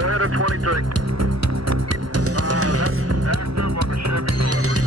Go ahead at 23. That's active on the Chevy delivery.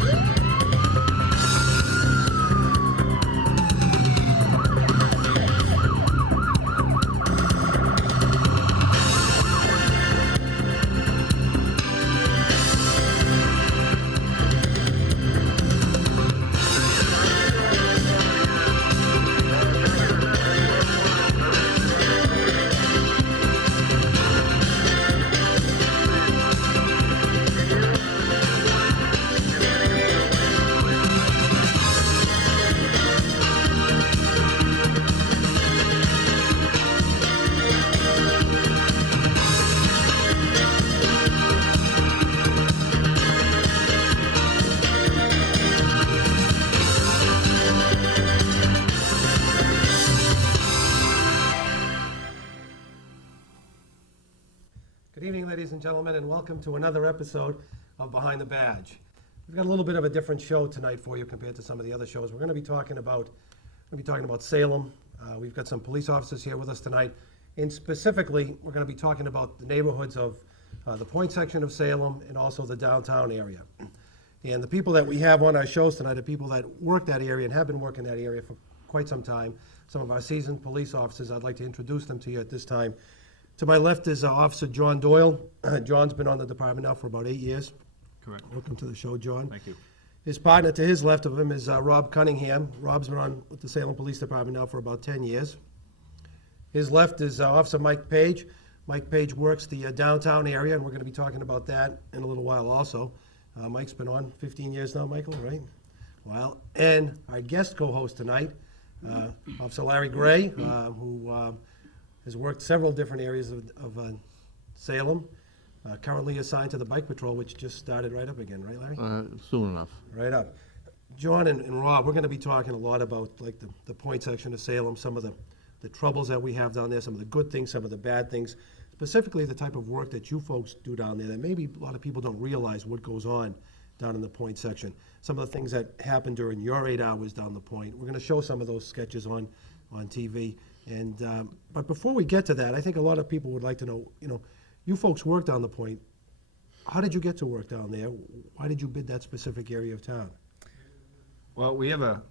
Good evening, ladies and gentlemen, and welcome to another episode of Behind the Badge. We've got a little bit of a different show tonight for you compared to some of the other shows. We're going to be talking about Salem. We've got some police officers here with us tonight, and specifically, we're going to be talking about the neighborhoods of the Point section of Salem and also the downtown area. And the people that we have on our shows tonight are people that work that area and have been working that area for quite some time. Some of our seasoned police officers. I'd like to introduce them to you at this time. To my left is Officer John Doyle. John's been on the department now for about 8 years. Correct. Welcome to the show, John. Thank you. His partner to his left of him is Rob Cunningham. Rob's been on with the Salem Police Department now for about 10 years. His left is Officer Mike Page. Mike Page works the downtown area, and we're going to be talking about that in a little while also. Mike's been on 15 years now, Michael, right? Well, and our guest co-host tonight, Officer Larry Gray, who has worked several different areas of Salem, currently assigned to the Bike Patrol, which just started right up again, right, Larry? Soon enough. Right up. John and Rob, we're going to be talking a lot about like the Point section of Salem, some of the troubles that we have down there, some of the good things, some of the bad things, specifically the type of work that you folks do down there that maybe a lot of people don't realize what goes on down in the Point section. Some of the things that happen during your 8 hours down the Point. We're going to show some of those sketches on TV. And but before we get to that, I think a lot of people would like to know, you folks work down the Point. How did you get to work down there? Why did you bid that specific area of town? Well, we have a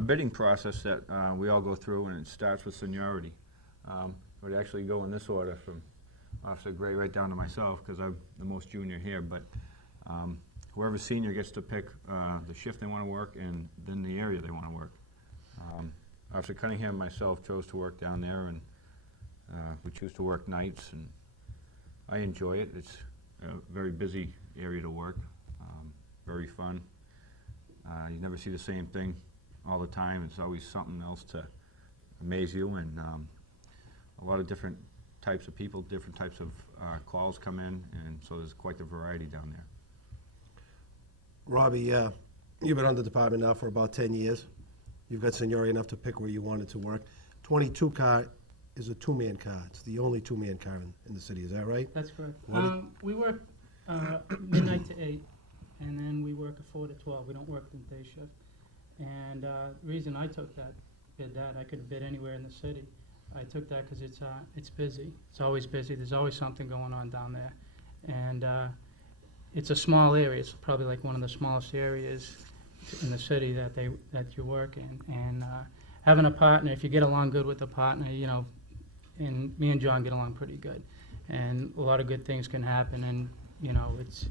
bidding process that we all go through, and it starts with seniority. It would actually go in this order from Officer Gray right down to myself, because I'm the most junior here, but whoever's senior gets to pick the shift they want to work and then the area they want to work. Officer Cunningham and myself chose to work down there, and we choose to work nights, and I enjoy it. It's a very busy area to work, very fun. You never see the same thing all the time. It's always something else to amaze you, and a lot of different types of people, different types of calls come in, and so there's quite the variety down there. Robbie, you've been on the department now for about 10 years. You've got seniority enough to pick where you wanted to work. 22 car is a two-man car. It's the only two-man car in the city. Is that right? That's correct. We work midnight to 8, and then we work a 4 to 12. We don't work the day shift. And the reason I took that, I could have bid anywhere in the city. I took that because it's busy. It's always busy. There's always something going on down there. And it's a small area. It's probably like one of the smallest areas in the city that you work in. And having a partner, if you get along good with the partner, and me and John get along pretty good. And a lot of good things can happen, and it's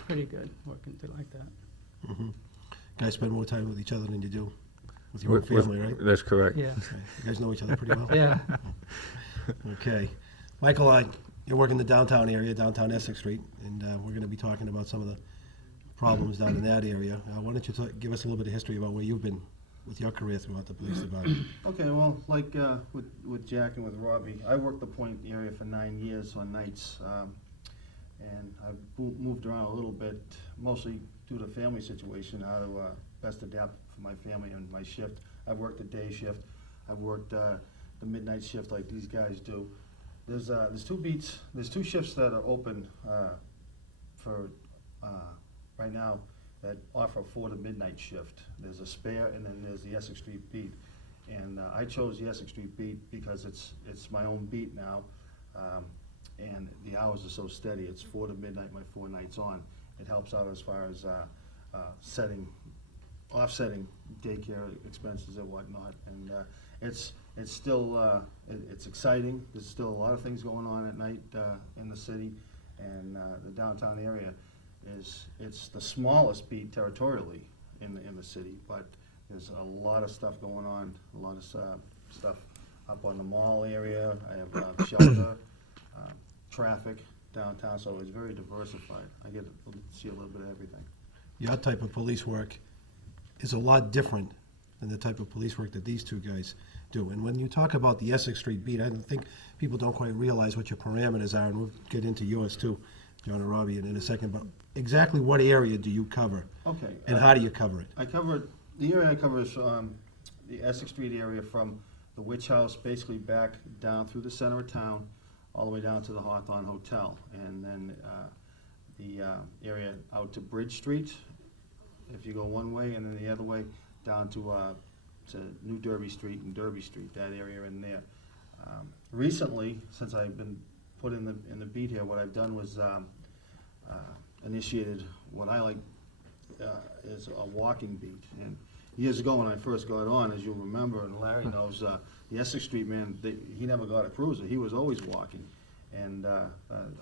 pretty good working like that. Mm-hmm. Guys spend more time with each other than you do with your work family, right? That's correct. Yeah. Okay. You guys know each other pretty well? Yeah. Okay. Michael, you're working the downtown area, downtown Essex Street, and we're going to be talking about some of the problems down in that area. Why don't you give us a little bit of history about where you've been with your career throughout the police department? Okay, well, like with Jack and with Robbie, I worked the Point area for 9 years on nights, and I've moved around a little bit, mostly due to family situation, how to best adapt for my family and my shift. I've worked the day shift. I've worked the midnight shift like these guys do. There's two shifts that are open for right now that offer 4 to midnight shift. There's a spare, and then there's the Essex Street beat. And I chose the Essex Street beat because it's my own beat now. and the hours are so steady. It's 4 to midnight, my 4 nights on. It helps out as far as offsetting daycare expenses and whatnot. And it's still it's exciting. There's still a lot of things going on at night in the city, and the downtown area it's the smallest beat territorially in the city, but there's a lot of stuff going on, a lot of stuff up on the mall area. I have shelter, traffic downtown, so it's very diversified. I get to see a little bit of everything. Your type of police work is a lot different than the type of police work that these two guys do. And when you talk about the Essex Street beat, I think people don't quite realize what your parameters are, and we'll get into yours too, John and Robbie, in a second. But exactly what area do you cover? Okay. And how do you cover it? The area I cover is the Essex Street area from the Witch House, basically back down through the center of town, all the way down to the Hawthorne Hotel, and then the area out to Bridge Street, if you go one way, and then the other way down to New Derby Street and Derby Street, that area in there. Recently, since I've been put in the beat here, what I've done was initiated what I like is a walking beat. And years ago when I first got on, as you'll remember, and Larry knows, the Essex Street man, he never got a cruiser. He was always walking. And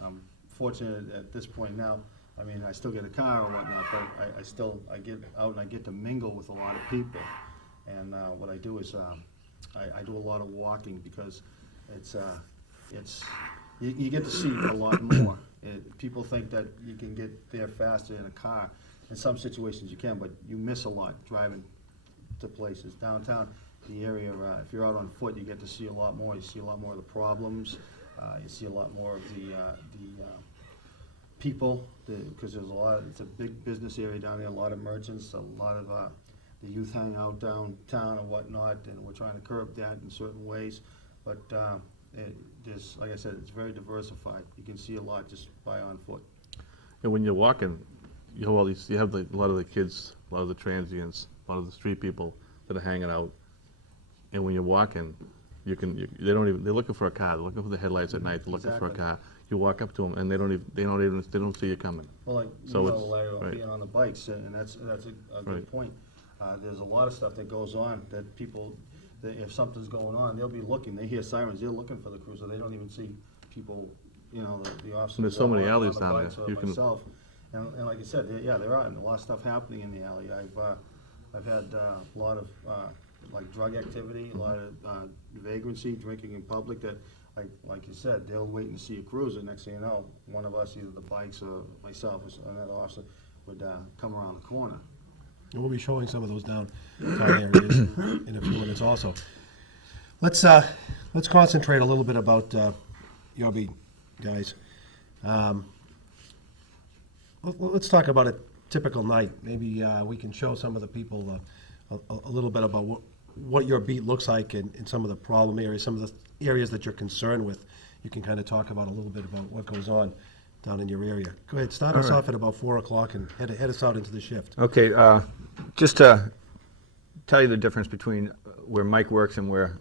I'm fortunate at this point now. I mean, I still get a car or whatnot, but I get out and I get to mingle with a lot of people. And what I do is I do a lot of walking because you get to see a lot more. People think that you can get there faster in a car. In some situations you can, but you miss a lot driving to places. Downtown, the area, if you're out on foot, you get to see a lot more. You see a lot more of the problems. You see a lot more of the people, because there's a lot. It's a big business area down there. A lot of merchants, a lot of the youth hang out downtown and whatnot, and we're trying to curb that in certain ways. But there's, like I said, it's very diversified. You can see a lot just by on foot. And when you're walking, you have all these. You have a lot of the kids, a lot of the transients, a lot of the street people that are hanging out. And when you're walking, they're looking for a car. They're looking for the headlights at night. They're looking for a Exactly. car. You walk up to them, and they don't see you coming. Well, like So you know, it's- Larry, right. being on the bikes, and that's a good Right. point. There's a lot of stuff that goes on that people, if something's going on, they'll be looking. They hear sirens. They're looking for the cruiser. They don't even see people. You know, the officers. And there's so many on alleys the down bikes there. or You can- myself. And like I said, there are a lot of stuff happening in the alley. I've had a lot of like drug activity, a lot of vagrancy, drinking in public. That, like you said, they'll wait and see a cruiser. Next thing you know, one of us, either the bikes or myself or another officer, would come around the corner. And we'll be showing some of those downtown areas in a few minutes also. Let's concentrate a little bit about your beat, guys. Let's talk about a typical night. Maybe we can show some of the people a little bit about what your beat looks like in some of the problem areas, some of the areas that you're concerned with. You can kind of talk about a little bit about what goes on down in your area. Go ahead, start us All right. off at about 4 o'clock and head us out into the shift. Okay, just to tell you the difference between where Mike works and where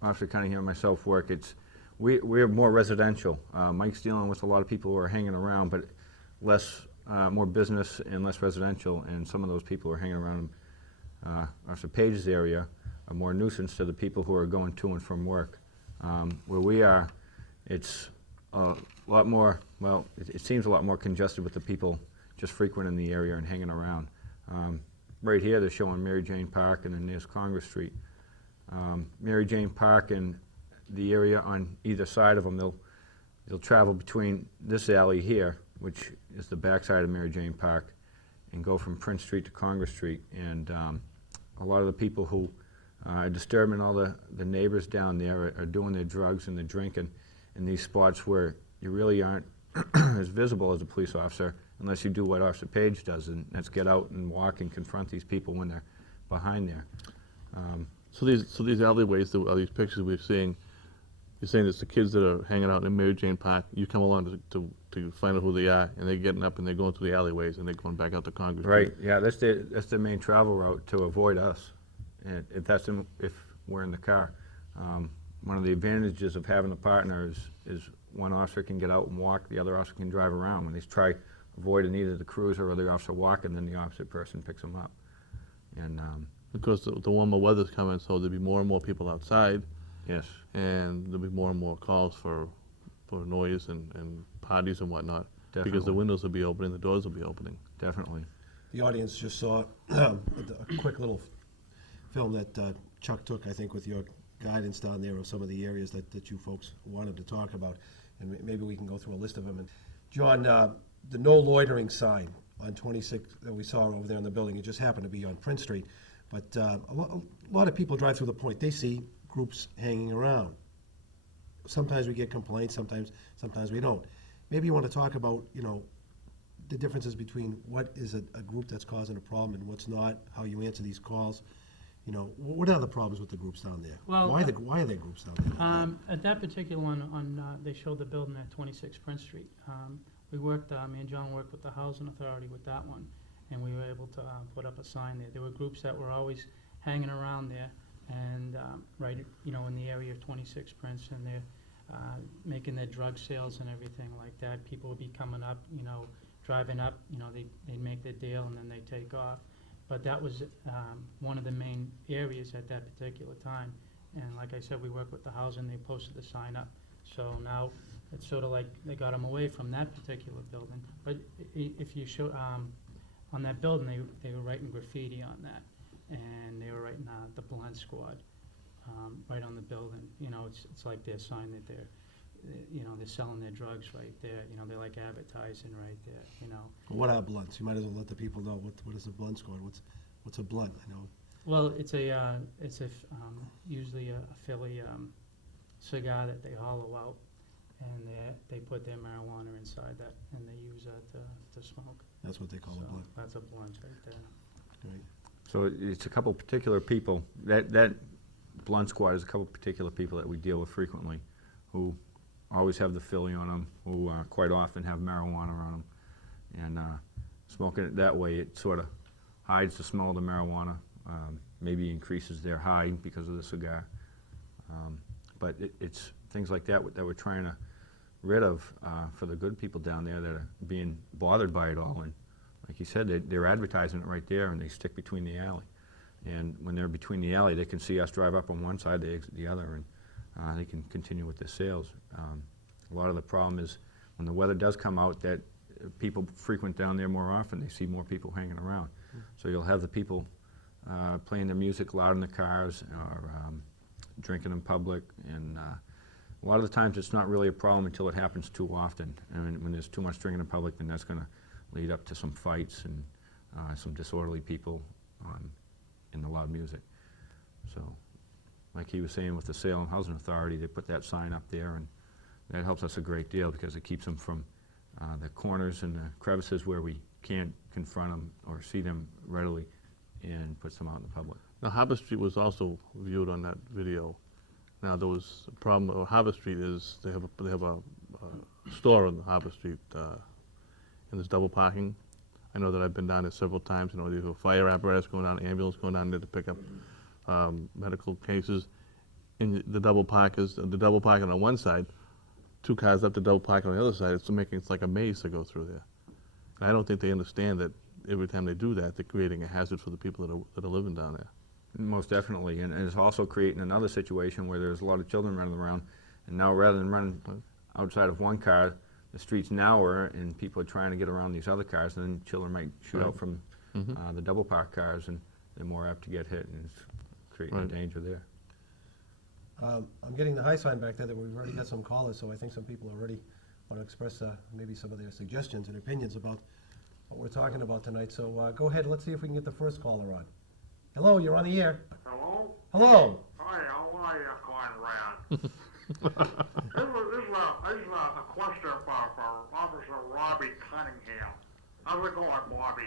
Officer Cunningham and myself work, we're more residential. Mike's dealing with a lot of people who are hanging around, but more business and less residential, and some of those people who are hanging around Officer Page's area are more nuisance to the people who are going to and from work. Where we are, it's a lot more, well, it seems a lot more congested with the people just frequenting the area and hanging around. Right here, they're showing Mary Jane Park, and then there's Congress Street. Mary Jane Park and the area on either side of them, they'll travel between this alley here, which is the backside of Mary Jane Park, and go from Prince Street to Congress Street. And a lot of the people who are disturbing all the neighbors down there are doing their drugs and they're drinking in these spots where you really aren't as visible as a police officer unless you do what Officer Page does, and that's get out and walk and confront these people when they're behind there. So these alleyways, these pictures we're seeing, you're saying it's the kids that are hanging out in Mary Jane Park. You come along to find out who they are, and they're getting up and they're going through the alleyways and they're going back out to Congress. Right, yeah, that's the main travel route to avoid us, and if we're in the car. one of the advantages of having a partner is one officer can get out and walk, the other officer can drive around. When they try avoiding either the cruiser or the officer walking, then the opposite person picks them up. And, Because the warmer weather's coming, so there'll be more and more people outside, yes, and there'll be more and more calls for noise and parties and whatnot. Because the Definitely. windows will be opening, the doors will be opening. definitely. The audience just saw a quick little film that Chuck took, I think, with your guidance down there of some of the areas that you folks wanted to talk about. And maybe we can go through a list of them. And John, the no loitering sign on 26 that we saw over there in the building, it just happened to be on Prince Street. But a lot of people drive through the point, they see groups hanging around. Sometimes we get complaints, sometimes we don't. Maybe you want to talk about, the differences between what is a group that's causing a problem and what's not, how you answer these calls. What are the problems with the groups down there? Well, Why are there groups down there like that? At that particular one, they showed the building at 26 Prince Street. We worked, me and John worked with the Housing Authority with that one, and we were able to put up a sign there. There were groups that were always hanging around there, and right, in the area of 26 Prince, and they're making their drug sales and everything like that. People would be coming up, driving up, they'd make their deal and then they take off. But that was one of the main areas at that particular time. And like I said, we worked with the housing, they posted the sign up. So now it's sort of like they got them away from that particular building. But if you show, on that building, they were writing graffiti on that. And they were writing the Blunt Squad right on the building. It's like their sign that they're selling their drugs right there. They're like advertising right there, What are blunts? You might as well let the people know what is a blunt squad. What's a blunt? I know. Well, it's usually a Philly cigar that they hollow out, and they put their marijuana inside that, and they use that to smoke. That's what they call a So blunt. that's a blunt right there. Right. So it's a couple particular people, that Blunt Squad is a couple particular people that we deal with frequently, who always have the Philly on them, who quite often have marijuana on them. And smoking it that way, it sort of hides the smell of the marijuana, maybe increases their high because of the cigar. But it's things like that that we're trying to rid of for the good people down there that are being bothered by it all. And like you said, they're advertising it right there, and they stick between the alley. And when they're between the alley, they can see us drive up on one side, they exit the other, and they can continue with their sales. A lot of the problem is when the weather does come out, that people frequent down there more often, they see more people hanging around. So you'll have the people playing their music loud in the cars, or drinking in public, and a lot of the times it's not really a problem until it happens too often. And when there's too much drinking in public, then that's going to lead up to some fights and some disorderly people in the loud music. So, like he was saying with the Salem Housing Authority, they put that sign up there, and that helps us a great deal because it keeps them from the corners and the crevices where we can't confront them or see them readily, and puts them out in the public. Now, Harbor Street was also viewed on that video. Now, there was a problem with Harbor Street is they have a store on Harbor Street, and there's double parking. I know that I've been down there several times. There's a fire apparatus going down, ambulance going down there to pick up medical cases. And the double parking on one side, 2 cars up, the double parking on the other side. It's like a maze to go through there. And I don't think they understand that every time they do that, they're creating a hazard for the people that are living down there. Most definitely, and it's also creating another situation where there's a lot of children running around, and now rather than running outside of one car, the street's narrower, and people are trying to get around these other cars, and then children might shoot out from the double park cars, and they're more apt to get hit, and it's creating a danger there. I'm getting the high sign back there that we've already got some callers, so I think some people already want to express maybe some of their suggestions and opinions about what we're talking about tonight. So go ahead, let's see if we can get the first caller on. Hello, you're on the air. Hello? Hello. Hi, how are you, Conrad? This is a question for Officer Robbie Cunningham. How's it going, Bobby?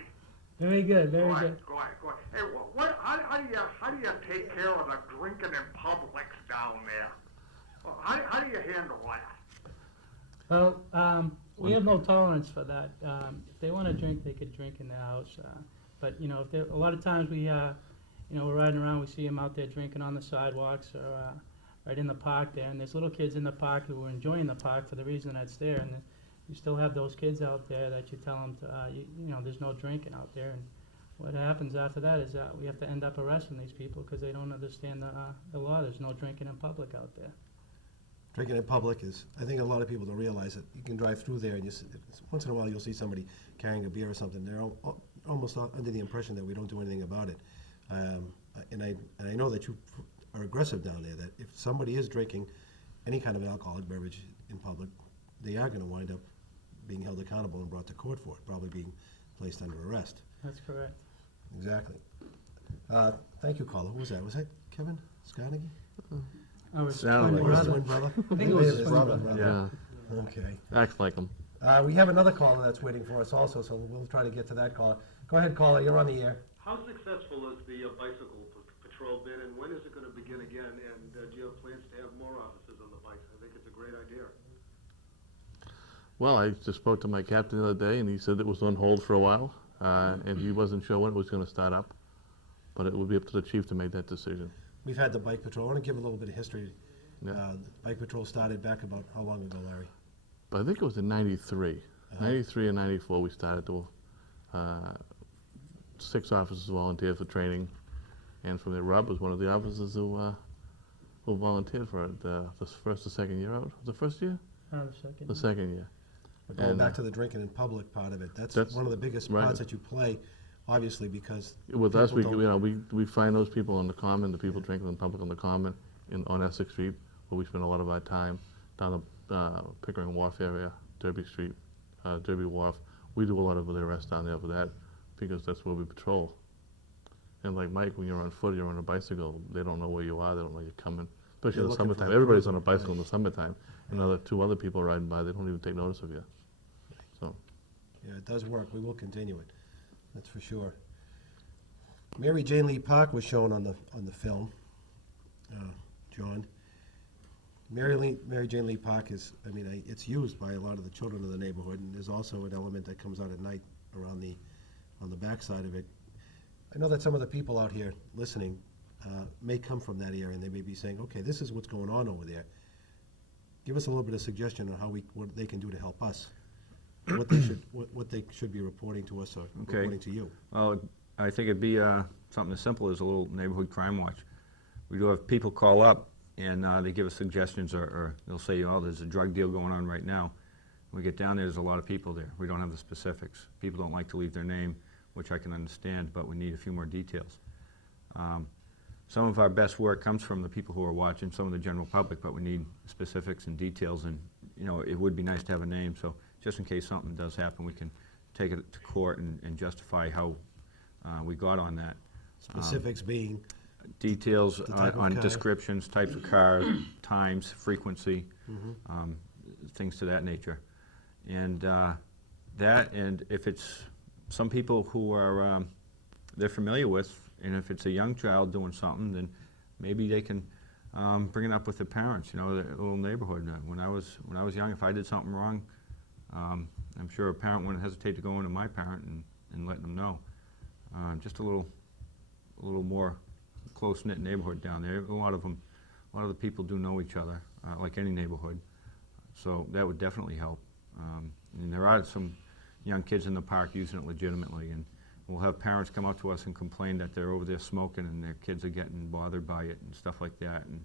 Very good, very Good, good. good. Hey, how do you take care of the drinking in public down there? How do you handle that? Well, we have no tolerance for that. If they want to drink, they could drink in their house. But if a lot of times we're riding around, we see them out there drinking on the sidewalks or right in the park there, and there's little kids in the park who are enjoying the park for the reason that's there, and you still have those kids out there that you tell them to, you know, there's no drinking out there, and what happens after that is that we have to end up arresting these people because they don't understand the law. There's no drinking in public out there. Drinking in public is, I think a lot of people don't realize it. You can drive through there and once in a while you'll see somebody carrying a beer or something. They're almost under the impression that we don't do anything about it. And I know that you are aggressive down there, that if somebody is drinking any kind of an alcoholic beverage in public, they are gonna wind up being held accountable and brought to court for it, probably being placed under arrest. That's correct. Exactly. Thank you, caller. Who was that? Was that Kevin Scarnegie? I was Sound Or his like twin brother? I think it was his twin Robin, brother. Yeah, Okay. acts like them. We have another caller that's waiting for us also, so we'll try to get to that caller. Go ahead, caller, you're on the air. How successful is the bicycle patrol been, and when is it going to begin again? And do you have plans to have more officers on the bikes? I think it's a great idea. Well, I just spoke to my captain the other day, and he said it was on hold for a while, and he wasn't sure when it was going to start up, but it would be up to the chief to make that decision. We've had the bike patrol. I want to give a little bit of history. Yeah. The bike patrol started back about how long ago, Larry? But I think it was in '93. 93 and '94 we started to, 6 officers volunteered for training, and from there Rob was one of the officers who volunteered for it the first or second year out. Was the first year? The second. The second year. But going And, back to the drinking in public part of it, that's that's one of the biggest right. parts that you play, obviously, because With us, people don't- we find those people on the common, the people drinking in public on the common, on Essex Street, where we spend a lot of our time, down the Pickering Wharf area, Derby Street, Derby Wharf. We do a lot of the arrests down there for that, because that's where we patrol. And like Mike, when you're on foot, you're on a bicycle, they don't know where you are, they don't know you're coming, especially They're in the looking for summertime. a Everybody's on a cruiser, bicycle in the summertime, and two other people riding by, they don't even take notice of you. So, Yeah, it does work. We will continue it. That's for sure. Mary Jane Lee Park was shown on the film, John. Mary Jane Lee Park is, I mean, it's used by a lot of the children in the neighborhood, and there's also an element that comes out at night around on the backside of it. I know that some of the people out here listening may come from that area, and they may be saying, okay, this is what's going on over there. Give us a little bit of suggestion on what they can do to help us, what they should be reporting to us or Okay. reporting to you. Well, I think it'd be something as simple as a little neighborhood crime watch. We do have people call up, and they give us suggestions, or they'll say, oh, there's a drug deal going on right now. When we get down there, there's a lot of people there. We don't have the specifics. People don't like to leave their name, which I can understand, but we need a few more details. Some of our best work comes from the people who are watching, some of the general public, but we need specifics and details, and it would be nice to have a name, so just in case something does happen, we can take it to court and justify how we got on that. Specifics being, Details The type of on car. descriptions, types of cars, times, frequency, things to that nature. And and if it's some people who are, they're familiar with, and if it's a young child doing something, then maybe they can bring it up with their parents, the little neighborhood. When I was young, if I did something wrong, I'm sure a parent wouldn't hesitate to go into my parent and let them know. Just a little more close-knit neighborhood down there. A lot of the people do know each other, like any neighborhood. So that would definitely help. And there are some young kids in the park using it legitimately, and we'll have parents come up to us and complain that they're over there smoking and their kids are getting bothered by it and stuff like that. And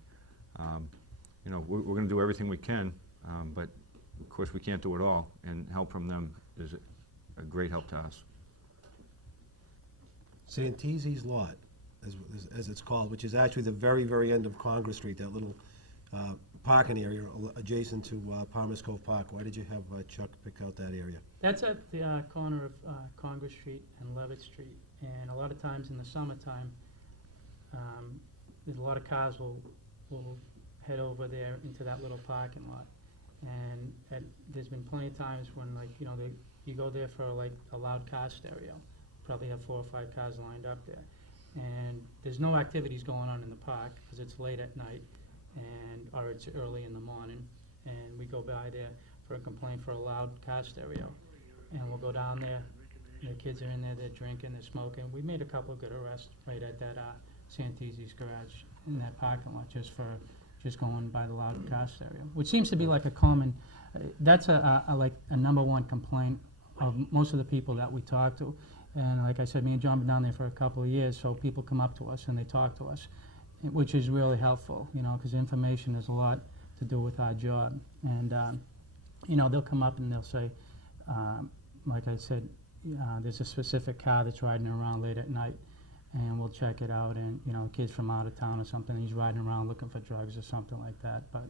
we're going to do everything we can, but of course we can't do it all. And help from them is a great help to us. Santese's Lot, as it's called, which is actually the very, very end of Congress Street, that little parking area adjacent to Palmer's Cove Park. Why did you have Chuck pick out that area? That's at the corner of Congress Street and Levitt Street, and a lot of times in the summertime, there's a lot of cars will head over there into that little parking lot, and there's been plenty of times when, you go there for a loud car stereo, probably have 4 or 5 cars lined up there, and there's no activities going on in the park because it's late at night, or it's early in the morning, and we go by there for a complaint for a loud car stereo, and we'll go down there, and the kids are in there, they're drinking, they're smoking. We made a couple of good arrests right at that Santese's garage in that parking lot, just for just going by the loud car stereo, which seems to be like a common, that's like a number one complaint of most of the people that we talk to. And like I said, me and John been down there for a couple of years, so people come up to us and they talk to us, which is really helpful, you know, because information has a lot to do with our job. And, you know, they'll come up and they'll say, like I said, there's a specific car that's riding around late at night, and we'll check it out, and, you know, kids from out of town or something, he's riding around looking for drugs or something like that. But,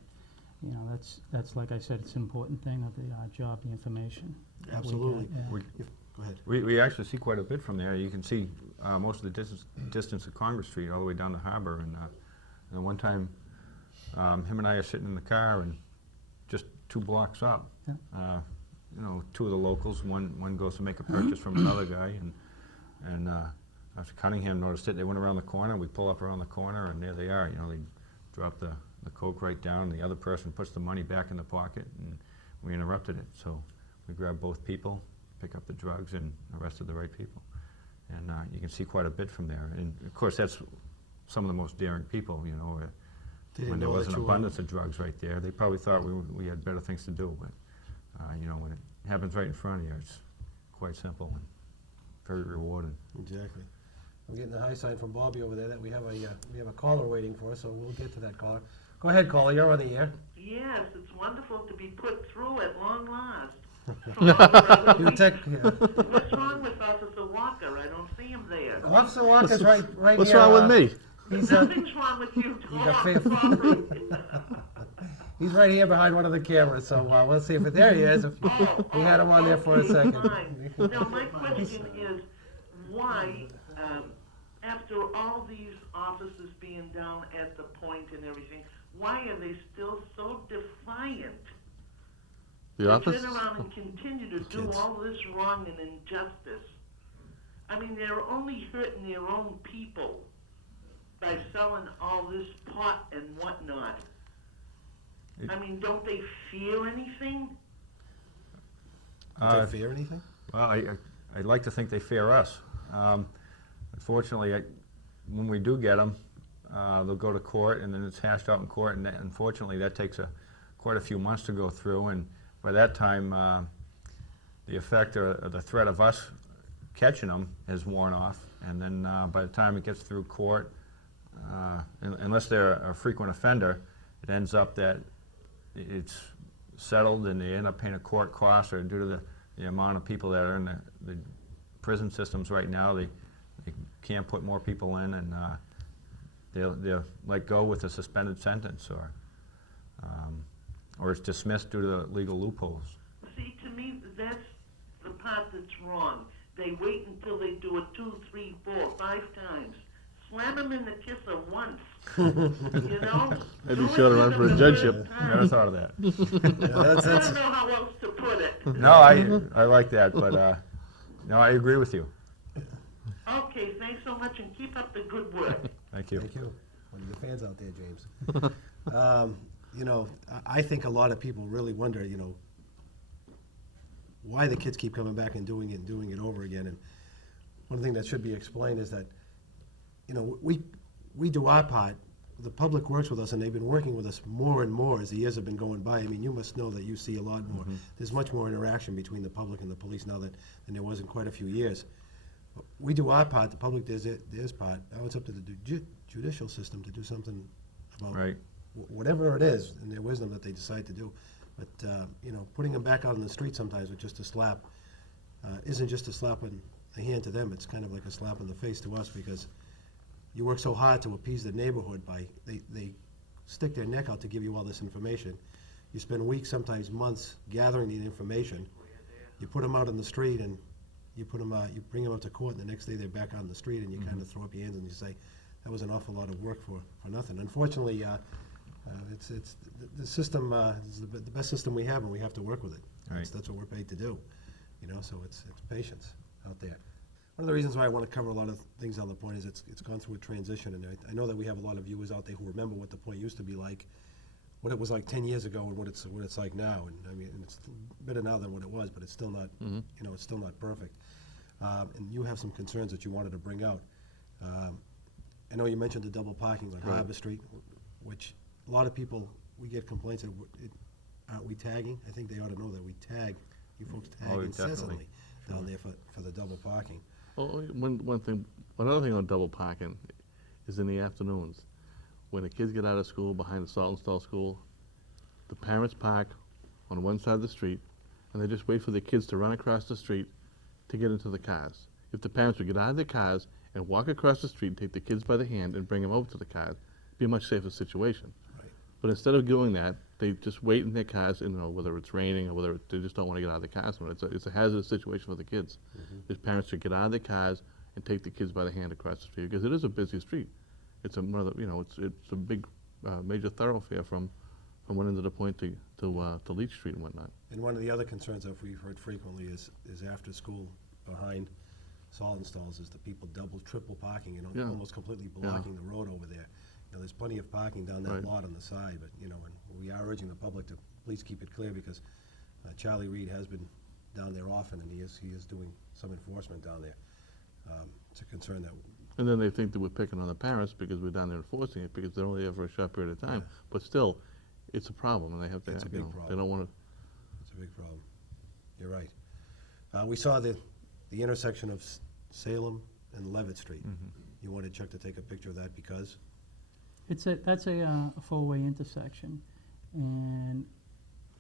you know, that's like I said, it's an important thing of the job, the information. that we Absolutely. get, yeah. Yeah, go ahead. We actually see quite a bit from there. You can see most of the distance of Congress Street all the way down to Harbor. And one time, him and I are sitting in the car, and just 2 blocks up, Yeah. you know, 2 of the locals, one goes to make a purchase from another guy, and after Cunningham noticed it, they went around the corner. We pull up around the corner, and there they are. You know, they drop the coke right down. The other person puts the money back in the pocket, and we interrupted it. So we grabbed both people, pick up the drugs, and arrested the right people. And you can see quite a bit from there. And of course, that's some of the most daring people. You know, They didn't when there know was that an you were- abundance of drugs right there, they probably thought we had better things to do. But you know, when it happens right in front of you, it's quite simple and very rewarding. Exactly. I'm getting a high sign from Bobby over there that we have a caller waiting for us, so we'll get to that caller. Go ahead, caller, you're on the air. Yes, it's wonderful to be put through at long last. From all the other You weeks. yeah. What's wrong with Officer Walker? I don't see him there. Officer Walker's right here. What's wrong with me? He's, Nothing's wrong with you, you got Tom. he's right here behind one of the cameras, so we'll see if there he is. If we had him on there for a okay, second. fine. Now, my question is, why, after all these officers being down at the point and everything, why are they still so defiant? The They office? turn around and continue to do Kids. all this wrong and injustice. I mean, they're only hurting their own people by selling all this pot and whatnot. I mean, don't they fear anything? Do they fear anything? Well, I'd like to think they fear us. Unfortunately, when we do get them, they'll go to court, and then it's hashed out in court, and unfortunately, that takes quite a few months to go through, and by that time, the effect or the threat of us catching them has worn off, and then by the time it gets through court, unless they're a frequent offender, it ends up that it's settled, and they end up paying a court cost, or due to the amount of people that are in the prison systems right now, they can't put more people in, and they'll let go with a suspended sentence, or it's dismissed due to legal loopholes. See, to me, that's the part that's wrong. They wait until they do it 2, 3, 4, 5 times. Slam them in the kisser once. You know? I'd be Do sure to it run the for a third judgeship. time. Never thought of that. Yeah, I that's, don't know how else to put it. No, I like that, but no, I agree with you. Okay, thanks so much, and keep up the good work. Thank you. thank you. One of your fans out there, James. You know, I think a lot of people really wonder, you know, why the kids keep coming back and doing it over again. And one thing that should be explained is that, you know, we do our part. The public works with us, and they've been working with us more and more as the years have been going by. I mean, you must know that you see a lot more. There's much more interaction between the public and the police now than there was in quite a few years. We do our part, the public does theirs part. Now it's up to the judicial system to do something about Right. whatever it is, in their wisdom that they decide to do. But, you know, putting them back out on the street sometimes with just a slap isn't just a slap in the hand to them, it's kind of like a slap in the face to us, because you work so hard to appease the neighborhood by, they stick their neck out to give you all this information. You spend weeks, sometimes months, gathering the information. You put them out on the street, and you bring them up to court, and the next day they're back out on the street, and you kind of throw up your hands and you say, that was an awful lot of work for nothing. Unfortunately, it's the system is the best system we have, and we have to work with it. Right. That's what we're paid to do, you know, so it's patience out there. One of the reasons why I want to cover a lot of things on the point is it's gone through a transition, and I know that we have a lot of viewers out there who remember what the point used to be like, what it was like 10 years ago, and what it's like now. And I mean, it's better now than what it was, but it's still not, you know, it's still not perfect. And you have some concerns that you wanted to bring out. I know you mentioned the double parking on Right. Harbor Street, which a lot of people, we get complaints that, aren't we tagging? I think they ought to know that we tag, you folks tag Oh, incessantly definitely. down there for the double parking. Oh, another thing on double parking is in the afternoons. When the kids get out of school, behind the Salt and Stall School, the parents park on one side of the street, and they just wait for the kids to run across the street to get into the cars. If the parents would get out of their cars and walk across the street, take the kids by the hand and bring them over to the cars, it'd be a much safer situation. Right. But instead of doing that, they just wait in their cars, and, whether it's raining or whether they just don't want to get out of the cars. It's a hazardous situation for the kids. These parents should get out of their cars and take the kids by the hand across the street, because it is a busy street. It's one of the, it's a big, major thoroughfare from one end of the point to Leach Street and whatnot. And one of the other concerns that we've heard frequently is after school behind Salt and Stalls is the people double, triple parking, Yeah. almost completely blocking the road over there. There's plenty of parking down that Right. lot on the side, but, and we are urging the public to please keep it clear, because Charlie Reed has been down there often, and he is doing some enforcement down there. It's a concern that, And then they think that we're picking on the parents because we're down there enforcing it, because they're only there for a short period of time. Yeah. But still, it's a problem, and they have to, It's a big they problem. don't want to. it's a big problem. You're right. We saw the intersection of Salem and Levitt Street. You wanted Chuck to take a picture of that because? That's a four-way intersection, and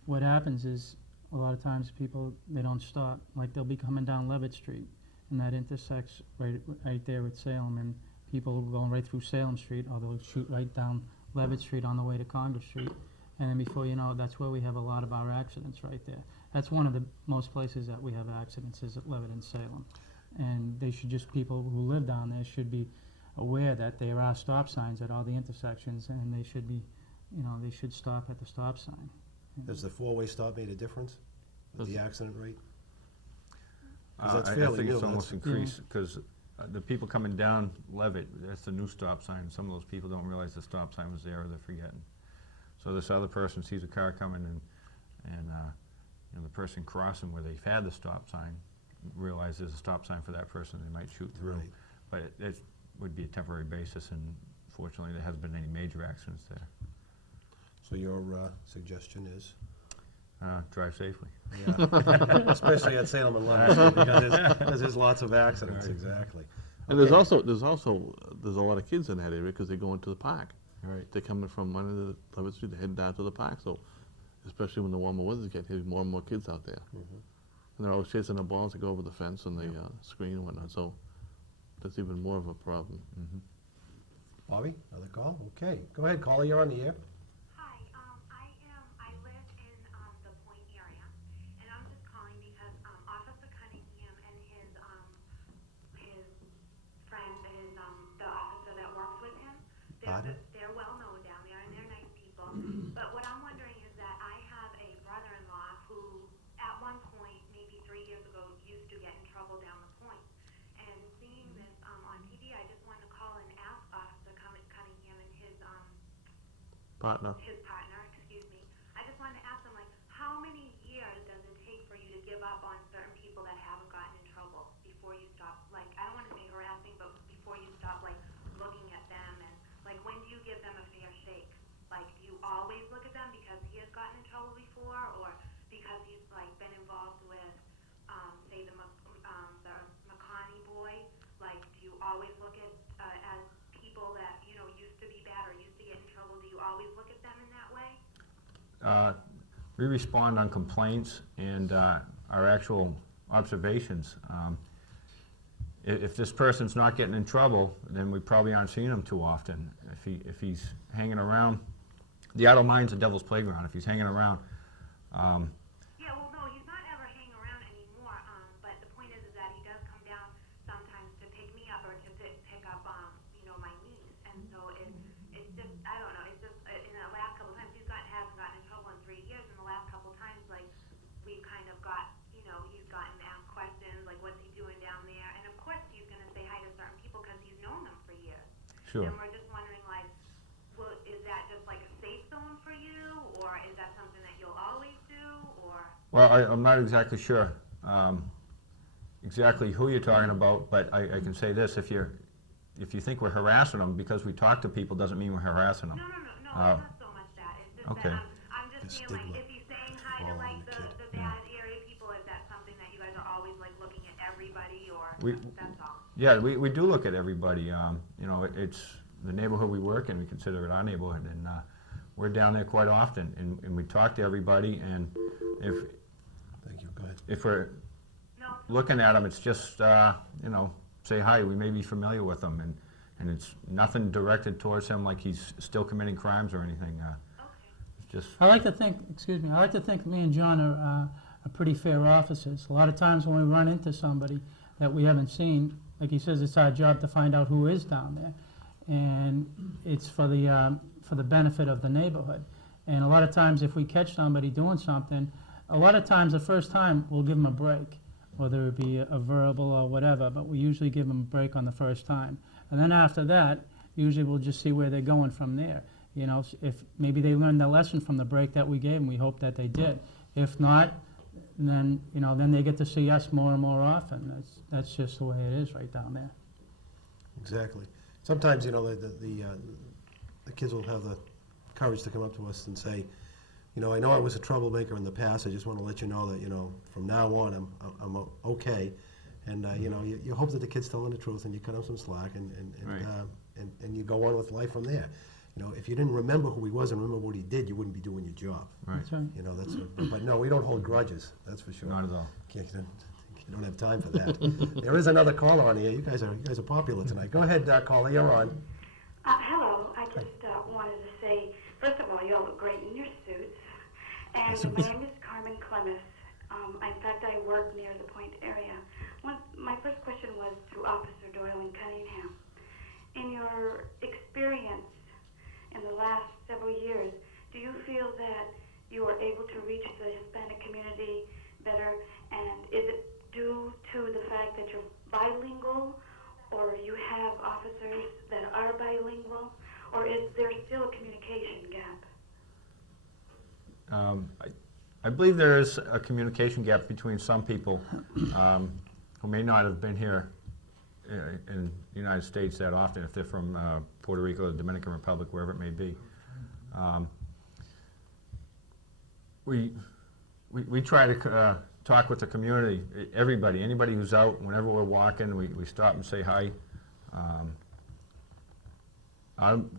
what happens is, a lot of times people, they don't stop, like they'll be coming down Levitt Street, and that intersects right there with Salem, and people going right through Salem Street, or they'll shoot right down Levitt Street on the way to Congress Street, and then before you know it, that's where we have a lot of our accidents right there. That's one of the most places that we have accidents, is at Levitt and Salem. And they should people who live down there should be aware that there are stop signs at all the intersections, and they should be, they should stop at the stop sign. Has the four-way stop made a difference with the accident rate? 'Cause that's I fairly think new, it's almost that's- increased, because the people coming down Levitt, that's the new stop sign. Some of those people don't realize the stop sign was there, or they're forgetting. So this other person sees a car coming, and the person crossing where they've had the stop sign realizes there's a stop sign for that person, they might shoot through. Right. But it would be a temporary basis, and fortunately, there hasn't been any major accidents there. So your suggestion is? Drive safely. Yeah, especially at Salem and Levitt Street, because there's lots of accidents, Right. exactly. And there's a lot of kids in that area because they go into the park. Right. They're coming from one end of the Levitt Street, they're heading down to the park, so, especially when the warmer weather's getting, there's more and more kids out there. And they're always chasing the balls to go over the fence and the screen and whatnot, so that's even more of a problem. Bobby, another call? Okay, go ahead, caller, you're on the air. Hi, I live in the Point area, and I'm just calling because Officer Cunningham and his friend, the officer that works with him, Partner? they're well known down there, and they're nice people. But what I'm wondering is that I have a brother-in-law who, at one point, maybe 3 years ago, used to get in trouble down the Point. And seeing this on TV, I just wanted to call and ask Officer Cunningham and his Partner. excuse me. I just wanted to ask him, how many years does it take for you to give up on certain people that haven't gotten in trouble before you stop, I don't want to say harassing, but before you stop, looking at them, and, when do you give them a fair shake? Do you always look at them because he has gotten in trouble before, or because he's, been involved with, say, the McConney boy? Do you always look at, as people that, used to be bad or used to get in trouble, do you always look at them in that way? We respond on complaints and our actual observations. If this person's not getting in trouble, then we probably aren't seeing him too often. If he's hanging around, the idle mind's the devil's playground. If he's hanging around, Yeah, well, no, he's not ever hanging around anymore, but the point is that he does come down sometimes to pick me up or to pick up, my niece, and so it's just, I don't know, it's just, in the last couple of times, hasn't gotten in trouble in 3 years, and the last couple of times, we've kind of got, he's gotten asked questions, what's he doing down there, and of course, he's gonna say hi to certain people because he's known them for years. sure. And we're just wondering, well, is that just a safe zone for you, or is that something that you'll always do, or? Well, I'm not exactly sure exactly who you're talking about, but I can say this: if you think we're harassing them because we talk to people, doesn't mean we're harassing them. No, it's not so much just Okay. that I'm just The seeing like stigma if he's saying hi to following like the the kid. bad area people, is that something that you guys are always like looking at everybody or We- that's all? Yeah, we do look at everybody. You know, it's the neighborhood we work in, we consider it our neighborhood, and we're down there quite often, and we talk to everybody, and Thank you, go ahead. if we're No. looking at them, it's just, you know, say hi, we may be familiar with them, and it's nothing directed towards him like he's still committing crimes or anything. Okay. It's just, I like to think, excuse me, I like to think me and John are pretty fair officers. A lot of times when we run into somebody that we haven't seen, like he says, it's our job to find out who is down there. And it's for the benefit of the neighborhood. And a lot of times if we catch somebody doing something, a lot of times the first time we'll give them a break, whether it be a verbal or whatever, but we usually give them a break on the first time. And then after that, usually we'll just see where they're going from there. You know, if maybe they learned their lesson from the break that we gave them, we hope that they did. If not, then, you know, then they get to see us more and more often. That's just the way it is right down there. Exactly. Sometimes, you know, the kids will have the courage to come up to us and say, you know, I know I was a troublemaker in the past, I just want to let you know that, you know, from now on, I'm okay. And, you know, you hope that the kid's telling the truth and you cut him some slack and Right. and you go on with life from there. You know, if you didn't remember who he was and remember what he did, you wouldn't be doing your job. right, That's right. You know, but no, we don't hold grudges, that's for sure. not at all. You don't have time for that. There is another caller on here. You guys are popular tonight. Go ahead, caller, you're on. Hello. I just wanted to say, first of all, you all look great in your suits. And my name is Carmen Clemis. In fact, I work near the Point area. My first question was to Officer Doyle in Cunningham. In your experience in the last several years, do you feel that you are able to reach the Hispanic community better? And is it due to the fact that you're bilingual, or you have officers that are bilingual, or is there still a communication gap? I believe there is a communication gap between some people who may not have been here in the United States that often, if they're from Puerto Rico, the Dominican Republic, wherever it may be. We try to talk with the community, everybody, anybody who's out, whenever we're walking, we stop and say hi.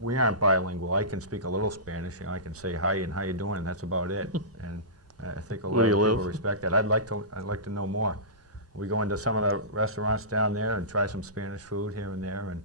We aren't bilingual. I can speak a little Spanish, you know, I can say hi and how you doing, and that's about it. And I think a lot Where of do you people live? respect that. I'd like to know more. We go into some of the restaurants down there and try some Spanish food here and there, and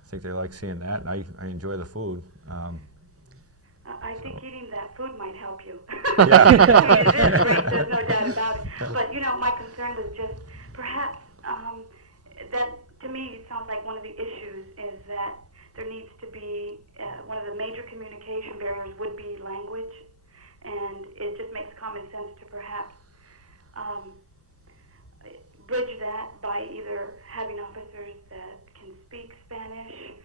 I think they like seeing that, and I enjoy the food. I think eating that food might help you. Yeah. I mean, it is great, there's no doubt about it. But, you know, my concern was just perhaps that, to me, it sounds like one of the issues is that there needs to be, one of the major communication barriers would be language. And it just makes common sense to perhaps bridge that by either having officers that can speak Spanish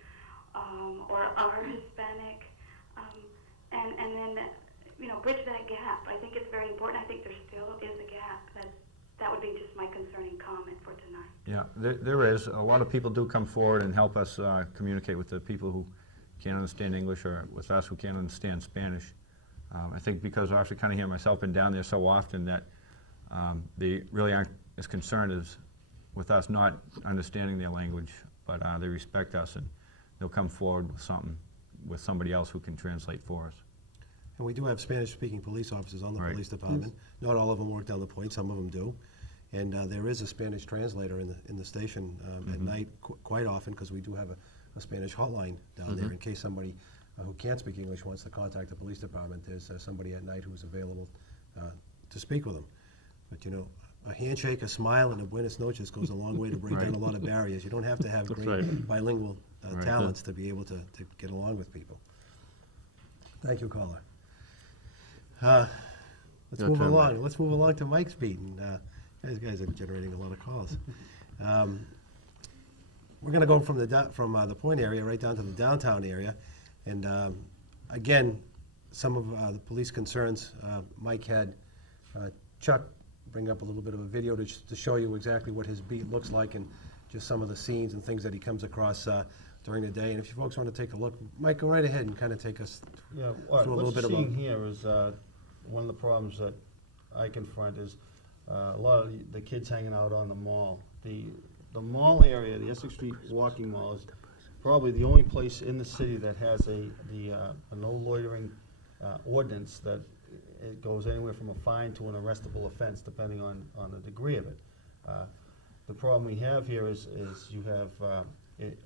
or are Hispanic, and then, you know, bridge that gap. I think it's very important. I think there still is a gap. That would be just my concerning comment for tonight. Yeah, there is. A lot of people do come forward and help us communicate with the people who can't understand English, or with us who can't understand Spanish. I think because Officer Cunningham and myself have been down there so often that they really aren't as concerned as with us not understanding their language, but they respect us, and they'll come forward with something, with somebody else who can translate for us. And we do have Spanish-speaking police officers on the Right. police department. Not all of them work down the Point, some of them do. And there is a Spanish translator in the station at night quite often, because we do have a Spanish hotline down there in case somebody who can't speak English wants to contact the police department. There's somebody at night who's available to speak with them. But, you know, a handshake, a smile, and a buenas noches goes a long way to break down a lot of barriers. You don't have to have That's great right. bilingual Right. talents to be able to get along with people. Thank you, caller. Let's Your move turn, along. Mike. Let's move along to Mike's beat. And these guys are generating a lot of calls. We're going to go from the Point area right down to the downtown area. And again, some of the police concerns, Mike had Chuck bring up a little bit of a video to show you exactly what his beat looks like and just some of the scenes and things that he comes across. during the day. And if you folks want to take a look, Mike, go right ahead and kind of take us Yeah, through a little what bit you're about. seeing here is, one of the problems that I confront is, a lot of the kids hanging out on the mall. The mall area, the Essex Street Walking Mall, is probably the only place in the city that has a no loitering ordinance that it goes anywhere from a fine to an arrestable offense, depending on the degree of it. The problem we have here is you have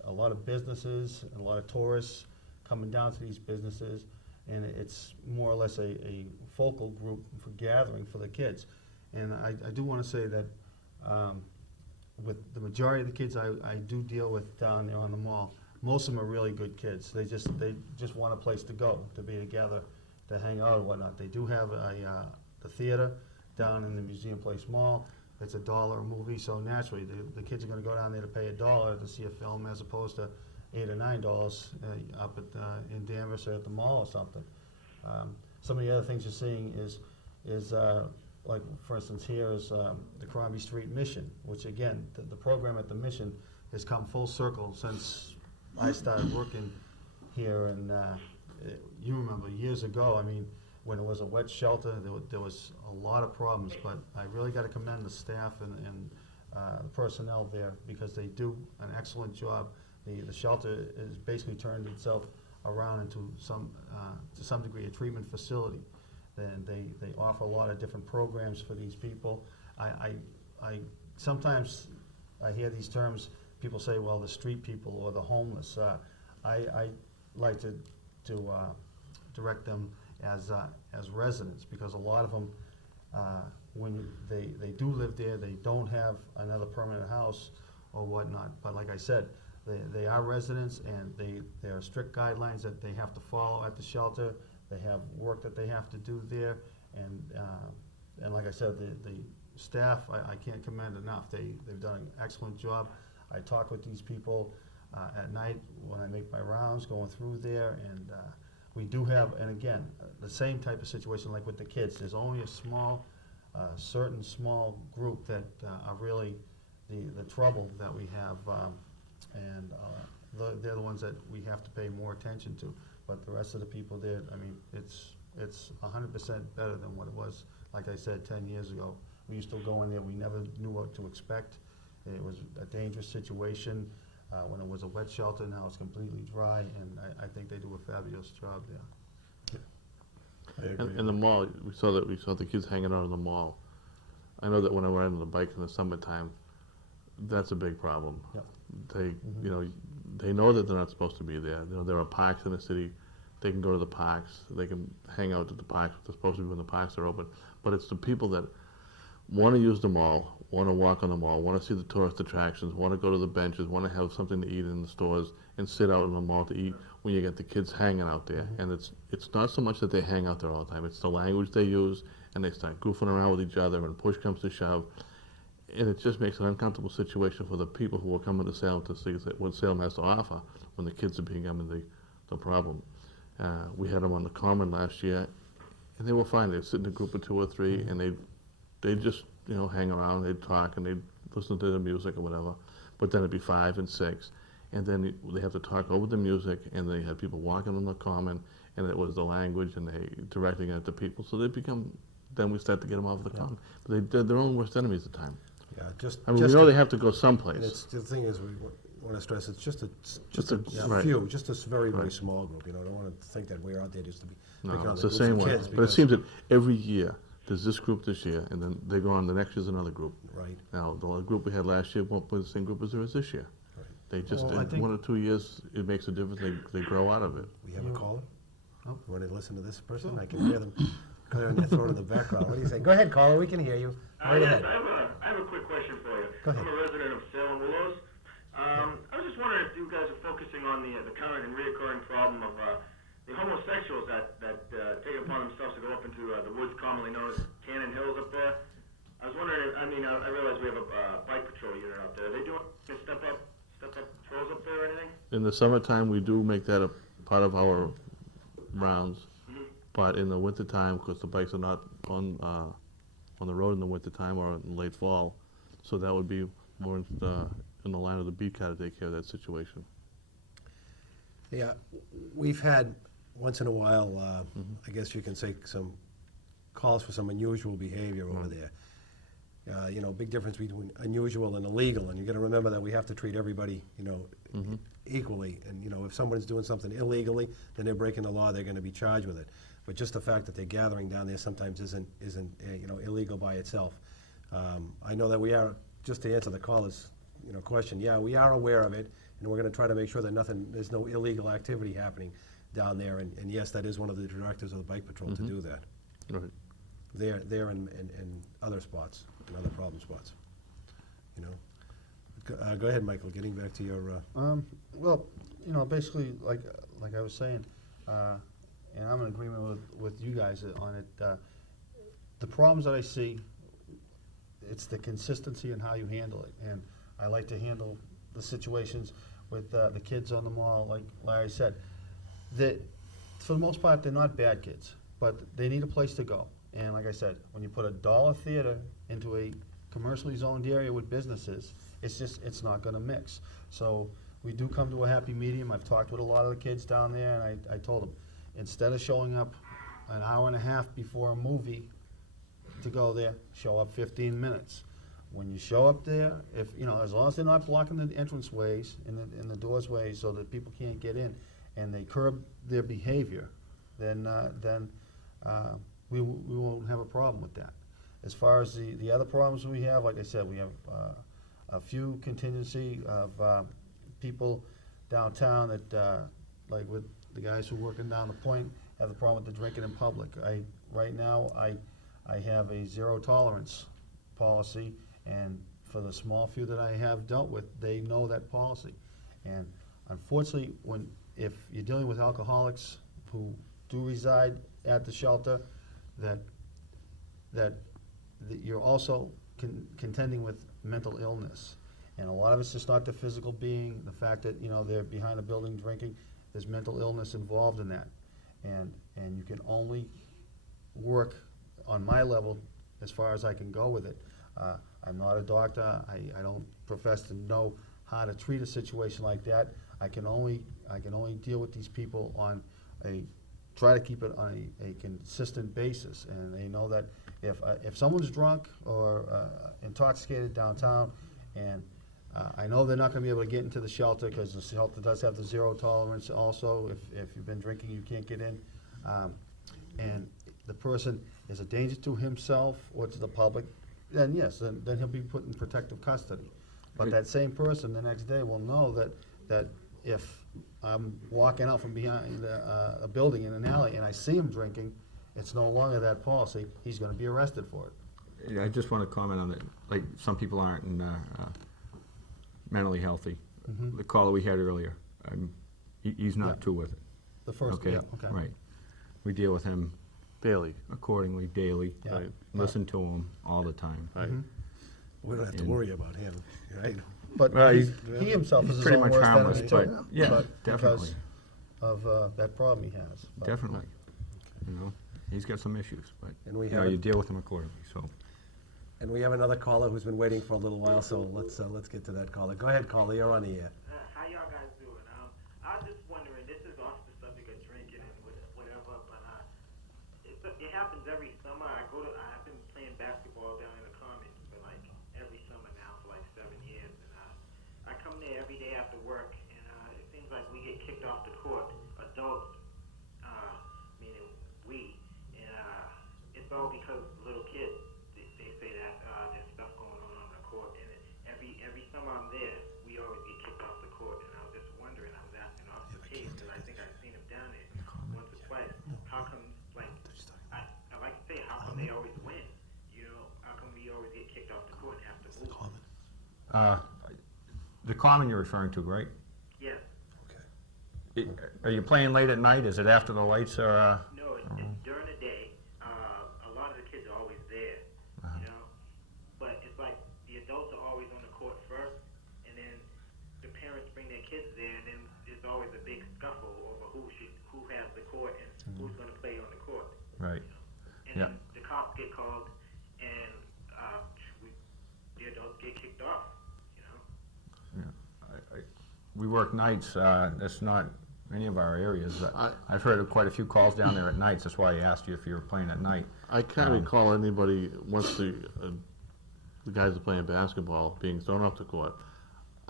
a lot of businesses and a lot of tourists coming down to these businesses, and it's more or less a focal group for gathering for the kids. And I do want to say that with the majority of the kids I do deal with down there on the mall, most of them are really good kids. They just want a place to go, to be together, to hang out and whatnot. They do have the theater down in the Museum Place Mall. It's $1 a movie, so naturally the kids are going to go down there to pay $1 to see a film as opposed to $8 or $9 up at in Danvers or at the mall or something. Some of the other things you're seeing is like, for instance, here is the Crombie Street Mission, which again, the program at the Mission has come full circle since I started working here. And you remember years ago, I mean, when it was a wet shelter, there was a lot of problems, but I really got to commend the staff and the personnel there, because they do an excellent job. The shelter has basically turned itself around into to some degree, a treatment facility. And they offer a lot of different programs for these people. I sometimes I hear these terms, people say, well, the street people or the homeless. I like to direct them as residents, because a lot of them, when they do live there, they don't have another permanent house or whatnot. But like I said, they are residents, and there are strict guidelines that they have to follow at the shelter. They have work that they have to do there, and like I said, the staff, I can't commend enough. They've done an excellent job. I talk with these people at night when I make my rounds going through there, and we do have, and again, the same type of situation like with the kids. There's only a small, certain small group that are really the trouble that we have, and they're the ones that we have to pay more attention to. But the rest of the people there, I mean, it's 100% better than what it was, like I said, 10 years ago. We used to go in there, we never knew what to expect. It was a dangerous situation when it was a wet shelter. Now it's completely dry, and I think they do a fabulous job there. And the mall, we saw the kids hanging out in the mall. I know that when I ride on the bike in the summertime, that's a big problem. Yep. They know that they're not supposed to be there. There are parks in the city. They can go to the parks. They can hang out at the parks. They're supposed to be when the parks are open. But it's the people that want to use the mall, want to walk on the mall, want to see the tourist attractions, want to go to the benches, want to have something to eat in the stores and sit out in the mall to eat, when you get the kids hanging out there. And it's not so much that they hang out there all the time. It's the language they use, and they start goofing around with each other, and push comes to shove. And it just makes an uncomfortable situation for the people who are coming to Salem to see what Salem has to offer, when the kids are becoming the problem. We had them on the Common last year, and they were fine. They'd sit in a group of 2 or 3, and they'd just hang around, they'd talk, and they'd listen to the music or whatever. But then it'd be 5 and 6, and then they have to talk over the music, and they had people walking on the Common, and it was the language, and they directing it to people. So then we start to get them off the Common. But they're their own worst enemies at the time. Yeah, We know they have to go and someplace. the thing is, we want to stress, it's just a Right. few, just a very, very Right. small group. I don't want to think that we're out there just to be No, picking on it's the the groups same of way. kids. But it because- seems that every year, there's this group this year, and then they go on, the next year's another group. Right, Now, the group we had last year won't be the same group as there is this year. right. They just, Well, I in think- 1 or 2 years, it makes a difference, they grow out of it. We have a caller? Oh. You want to listen to this person? I can hear them clearing their throat in the background. What do you say? Go ahead, caller, we can hear you. Right Yes, ahead. I have a quick question for you. Go ahead. I'm a resident of Salem Willows. I was just wondering if you guys are focusing on the current and reoccurring problem of the homosexuals that take it upon themselves to go up into the woods commonly known as Cannon Hills up there. I was wondering, I realize we have a bike patrol unit out there. Are they doing step up patrols up there or anything? In the summertime, we do make that a part of our rounds, but in the wintertime, because the bikes are not on the road in the wintertime or in late fall, so that would be more in the line of the beat car to take care of that situation. Yeah, we've had, once in a while, I guess you can say, some calls for some unusual behavior over there. You know, big difference between unusual and illegal, and you gotta remember that we have to treat everybody, you know, equally. And, you know, if someone's doing something illegally, then they're breaking the law, they're gonna be charged with it. But just the fact that they're gathering down there sometimes isn't, you know, illegal by itself. I know that we are, just to answer the caller's, you know, question, yeah, we are aware of it, and we're gonna try to make sure that there's no illegal activity happening down there. And yes, that is one of the directives of the Bike Patrol to do that. Right. There and other spots, and other problem spots, you know. Go ahead, Michael, getting back to your, Well, you know, basically, like I was saying, and I'm in agreement with you guys on it, the problems that I see, it's the consistency in how you handle it. And I like to handle the situations with the kids on the mall, like Larry said. That, for the most part, they're not bad kids, but they need a place to go. And like I said, when you put a dollar theater into a commercially zoned area with businesses, it's not gonna mix. So we do come to a happy medium. I've talked with a lot of the kids down there, and I told them, instead of showing up an hour and a half before a movie to go there, show up 15 minutes. When you show up there, if, you know, as long as they're not blocking the entrance ways and the doors ways so that people can't get in, and they curb their behavior, then we won't have a problem with that. As far as the other problems we have, like I said, we have a few contingency of people downtown that, like with the guys who are working down the point, have the problem with the drinking in public. Right now, I have a zero tolerance policy, and for the small few that I have dealt with, they know that policy. And unfortunately, if you're dealing with alcoholics who do reside at the shelter, that you're also contending with mental illness. And a lot of it's just not the physical being, the fact that, you know, they're behind a building drinking, there's mental illness involved in that. And you can only work on my level as far as I can go with it. I'm not a doctor, I don't profess to know how to treat a situation like that. I can only deal with these people try to keep it on a consistent basis. And they know that if someone's drunk or intoxicated downtown, and I know they're not gonna be able to get into the shelter, because the shelter does have the zero tolerance also. If you've been drinking, you can't get in. And the person is a danger to himself or to the public, then yes, then he'll be put in protective custody. But that same person the next day will know that if I'm walking out from behind a building in an alley and I see him drinking, it's no longer that policy, he's gonna be arrested for it. Yeah, I just want to comment on that. Like, some people aren't mentally healthy. The caller we had earlier, he's not too with it. The first, Okay, yeah, okay. right. We deal with him Daily. accordingly, daily. Yeah. Right. Listen to him all the time. Right. we don't have to And- worry about him, right? But Well, he himself is his pretty own much worst harmless, enemy but too. yeah, But definitely. because of that problem he has. But- Definitely. You know, he's got some issues, but, And we you know, have- you deal with him accordingly, so. And we have another caller who's been waiting for a little while, so let's get to that caller. Go ahead, caller, you're on the air. How y'all guys doing? I was just wondering, this is off the subject of drinking and whatever, but it happens every summer. I've been playing basketball down in the Commons for like every summer now for like 7 years, and I come there every day after work, and it seems like we get kicked off the court, adults, meaning we, and it's all because little kids. They say that there's stuff going on the court, and every summer I'm there, we always get kicked off the court. And I was just wondering, I was asking Officer Case, because I think I've seen him down there once or twice. How come, like, I like to say, how come they always win? You know, how come we always get kicked off the court and have to move? The Common you're referring to, right? Yes. Are you playing late at night? Is it after the lights are, No, it's during the day. A lot of the kids are always there, you know. But it's like the adults are always on the court first, and then the parents bring their kids there, and then there's always a big scuffle over who has the court and who's going to play on the court. right? And Yeah. then the cops get called, and the adults get kicked off, you know. We work nights, that's not any of our areas. I- I've heard quite a few calls down there at nights, that's why I asked you if you were playing at night. I can't recall anybody, once the guys are playing basketball, being thrown off the court.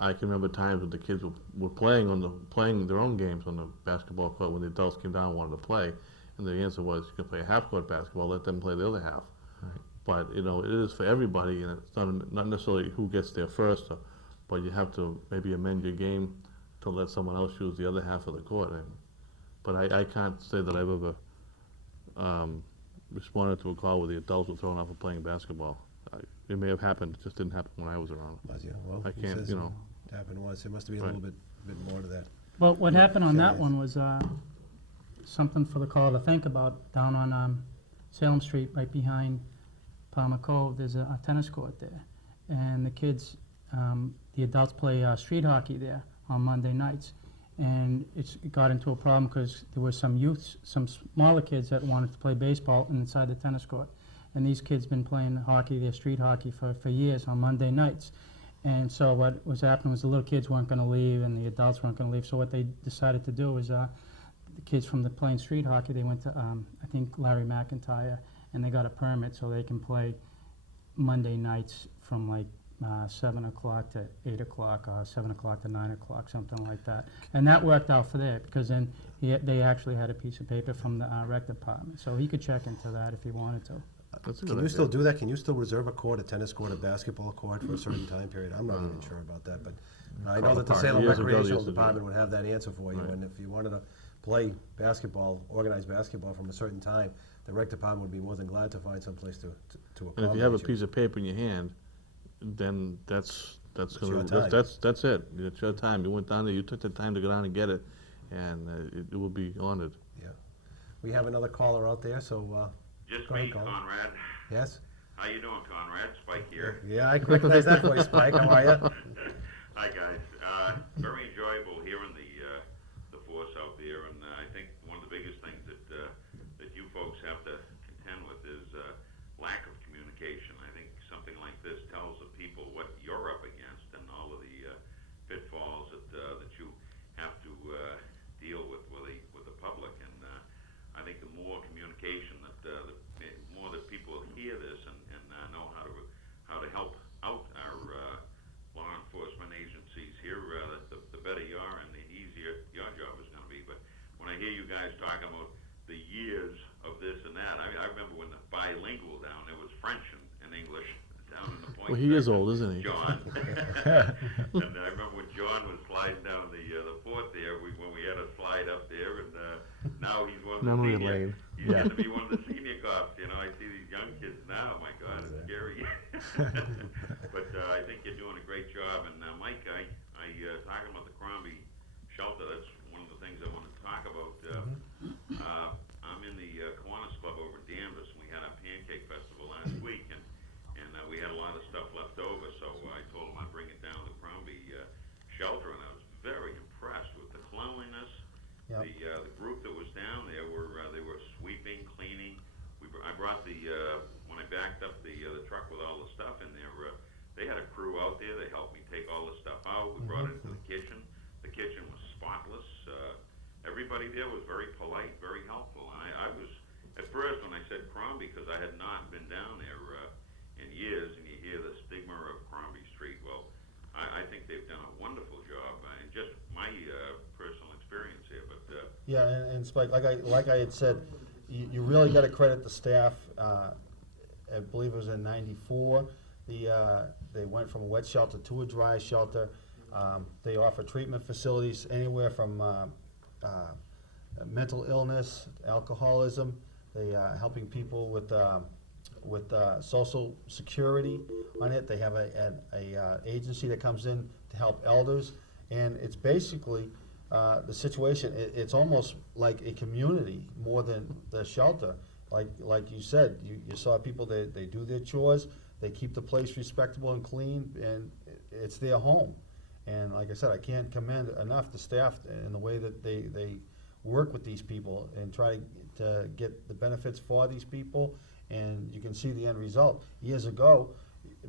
I can remember times when the kids were playing their own games on the basketball court when the adults came down and wanted to play, and the answer was, you can play half-court basketball, let them play the other half. Right. But, it is for everybody, and it's not necessarily who gets there first, but you have to maybe amend your game to let someone else use the other half of the court. But I can't say that I've ever responded to a call where the adults were thrown off of playing basketball. It may have happened, it just didn't happen when I was around. Well, I he can't, says you know. it happened once, there must be a Right. little bit more to that. Well, what happened on that Yes. one was something for the caller to think about. Down on Salem Street, right behind Palmer Cove, there's a tennis court there. And the kids, the adults play street hockey there on Monday nights. And it got into a problem because there were some youths, some smaller kids that wanted to play baseball inside the tennis court. And these kids been playing hockey, their street hockey, for years on Monday nights. And so what was happening was the little kids weren't going to leave and the adults weren't going to leave. So what they decided to do was the kids from the playing street hockey, they went to, I think, Larry McIntyre, and they got a permit so they can play Monday nights from like 7 o'clock to 8 o'clock, or 7 o'clock to 9 o'clock, something like that. And that worked out for there, because then they actually had a piece of paper from the rec department. So he could check into that if he wanted to. That's a Can good you still idea. do that? Can you still reserve a court, a tennis court, a basketball court for a certain time period? I'm not even sure about that, but I know that the Call the Salem Years ago, they Recreational used to do Department would have that answer for you, Right. and if you wanted to play basketball, organized basketball from a certain time, the rec department would be more than glad to find some place to accommodate And if you have a you. piece of paper in your hand, then that's your time. that's it. It's your time. You went down there, you took the time to go down and get it, and it will be honored. Yeah. We have another caller out there, so, Just Go ahead, me, Colin. Conrad. yes? How you doing, Conrad? Spike here. Yeah, I recognize that voice, Spike. How are you? Hi, guys. Very enjoyable hearing the force out there, and I think one of the biggest things that you folks have to contend with is lack of communication. I think something like this tells the people what you're up against and all of the pitfalls that you have to deal with the public. And I think the more communication the more that people hear this and know how to help out our law enforcement agencies here, the better you are and the easier your job is going to be. But when I hear you guys talking about the years of this and that, I remember when the bilingual down there was French and English down in the point. Well, he is old, isn't he? John. And I remember when John was sliding down the fort there, when we had a slide up there, and now he's one of the Memory senior. lane. He's Yeah. getting to be one of the senior cops. I see these young kids now. My God, it's scary. But I think you're doing a great job. And Mike, I talking about the Crombie shelter. That's one of the things I want to talk about. I'm in the Kiwanis Club over in Danvers, and we had a pancake festival last week, and we had a lot of stuff left over. So I told him I'd bring it down to the Crombie shelter, and I was very impressed with the cleanliness. Yep. The group that was down there they were sweeping, cleaning. I brought when I backed up the truck with all the stuff in there. They had a crew out there. They helped me take all the stuff out. We brought it into the kitchen. The kitchen was spotless. Everybody there was very polite, very helpful. And I was at first when I said Crombie, because I had not been down there in years, and you hear the stigma of Crombie Street. Well, I think they've done a wonderful job, and just my personal experience here. But Yeah, and Spike, like I had said, you really got to credit the staff. I believe it was in '94. They went from a wet shelter to a dry shelter. They offer treatment facilities anywhere from mental illness, alcoholism. They helping people with social security on it. They have a agency that comes in to help elders, and it's basically the situation. It's almost like a community more than the shelter. Like you said, you saw people. They do their chores. They keep the place respectable and clean, and it's their home. And like I said, I can't commend enough the staff in the way that they work with these people and try to get the benefits for these people. And you can see the end result. Years ago,